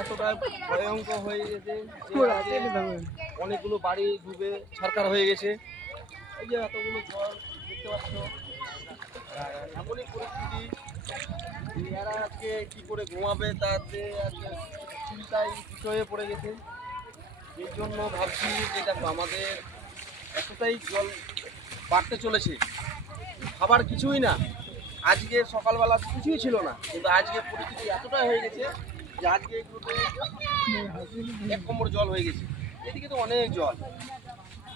এতটা ভয়ঙ্কর হয়ে গেছে অনেকগুলো বাড়ি ডুবে ছারখার হয়ে গেছে। এই যে এতগুলো জল দেখতে পাচ্ছ, এমনই পরিস্থিতি, এরা আজকে কি করে ঘুমাবে তাতে আজকে চিন্তায় বিষয়ে পড়ে গেছে। এই জন্য ভাবছি যে দেখো আমাদের এতটাই জল বাড়তে চলেছে, খাবার কিছুই না, আজকে সকালবেলা কিছুই ছিল না, কিন্তু আজকে পরিস্থিতি এতটাই হয়ে গেছে যে আজকে এগুলোতে এক কোমর জল হয়ে গেছে। এদিকে তো অনেক জল,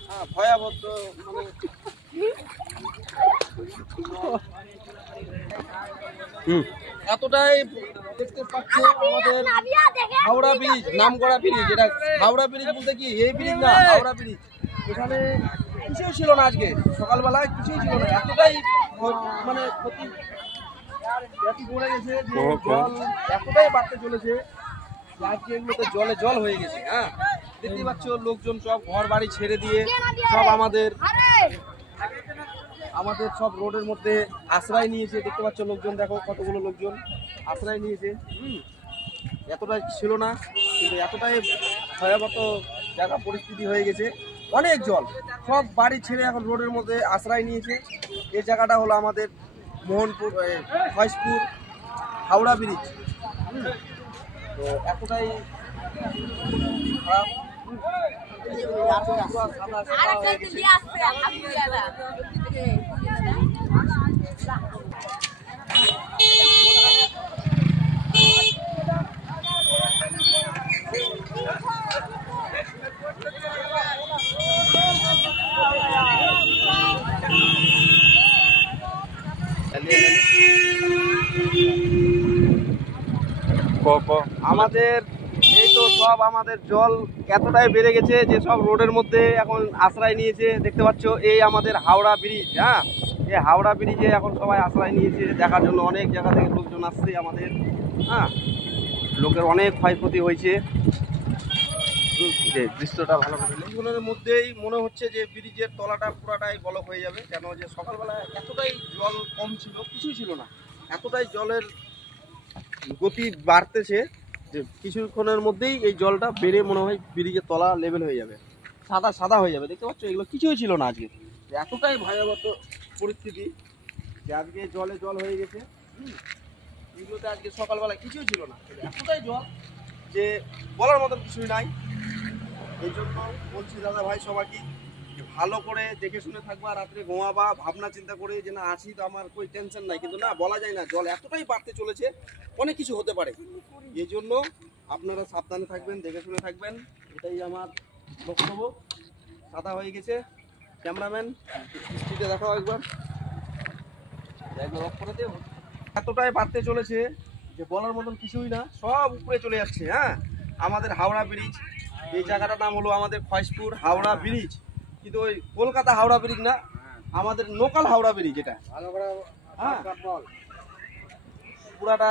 হ্যাঁ ভয়াবহ, মানে এতটাই দেখতে পাচ্ছ আমাদের হাওড়া ব্রিজ, নামকরা ব্রিজ। এটা হাওড়া ব্রিজ বলতে কি এই ব্রিজ না, হাওড়া ব্রিজ। এখানে কিছুই ছিল না, আজকে সকালবেলায় কিছুই ছিল না, এতটাই মানে ক্ষতি পড়ে গেছে যে জল এতটাই বাড়তে চলেছে যে আজকে এগুলোতে জলে জল হয়ে গেছে। হ্যাঁ দেখতে পাচ্ছ লোকজন সব ঘর বাড়ি ছেড়ে দিয়ে সব আমাদের সব রোডের মধ্যে আশ্রয় নিয়েছে। দেখতে পাচ্ছ লোকজন, দেখো কতগুলো লোকজন আশ্রয় নিয়েছে। এতটাই ছিল না, কিন্তু এতটাই ভয়াবহ জায়গা পরিস্থিতি হয়ে গেছে, অনেক জল, সব বাড়ি ছেড়ে এখন রোডের মধ্যে আশ্রয় নিয়েছে। এই জায়গাটা হলো আমাদের মোহনপুর, ফয়েজপুর হাওড়া ব্রিজ। তো এতটাই খারাপ, আমাদের এই তো সব আমাদের জল এতটাই বেড়ে গেছে যে সব রোডের মধ্যে এখন আশ্রয় নিয়েছে। দেখতে পাচ্ছ এই আমাদের হাওড়া ব্রিজ, হ্যাঁ এই হাওড়া ব্রিজে এখন সবাই আশ্রয় নিয়েছে দেখার জন্য। অনেক জায়গা থেকে লোকজন আসছে আমাদের, হ্যাঁ লোকের অনেক ক্ষয়ক্ষতি হয়েছে। দৃশ্যটা ভালো করে এগুলোর মধ্যেই মনে হচ্ছে যে ব্রিজের তলাটা পুরাটাই ব্লক হয়ে যাবে, কেন যে সকালবেলা এতটাই জল কম ছিল, কিছুই ছিল না, এতটাই জলের গতি বাড়তেছে যে কিছুক্ষণের মধ্যেই এই জলটা বেড়ে মনে হয় ব্রিজের তলা লেভেল হয়ে যাবে, সাদা সাদা হয়ে যাবে। দেখতে পাচ্ছ এগুলো কিছুই ছিল না আজকে, এতটাই ভয়াবহ পরিস্থিতি যে আজকে জলে জল হয়ে গেছে। এগুলোতে আজকে সকালবেলা কিছুই ছিল না, এতটাই জল যে বলার মতন কিছুই নাই। এই জন্য বলছি দাদা ভাই সবাইকে ভালো করে দেখে শুনে থাকবা, রাত্রে ঘুমাবা ভাবনা চিন্তা করে যে না আছি তো আমার কোনো টেনশন নাই, কিন্তু না বলা যায় না, জল এতটাই বাড়তে চলেছে অনেক কিছু হতে পারে। এই জন্য আপনারা সাবধানে থাকবেন, দেখে শুনে থাকবেন, এটাই আমার বক্তব্য। সাদা হয়ে গেছে, ক্যামেরাম্যান স্ট্রিটে দেখাও একবার অফ করে দেব। এতটাই বাড়তে চলেছে যে বলার মতন কিছুই না, সব উপরে চলে যাচ্ছে। হ্যাঁ আমাদের হাওড়া ব্রিজ, এই জায়গাটার নাম হলো আমাদের ফয়েজপুর হাওড়া ব্রিজ, কিন্তু ওই কলকাতা হাওড়া ব্রিজ না, আমাদের লোকাল হাওড়া ব্রিজ। এটা হ্যাঁ পুরাটা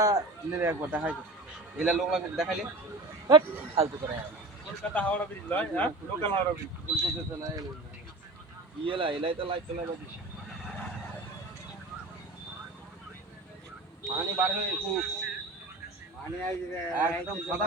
নেড়ে একবার দেখাই, এলা লোক দেখাইলে ফালতু করে কলকাতা হাওড়া ব্রিজ নয়, হ্যাঁ লোকাল হাওড়া ব্রিজ বলতেছে না। ইয়েলা এলাই তো লাইট চলে গেছে, পানি বার হয়ে খুব পানি একদম সাদা।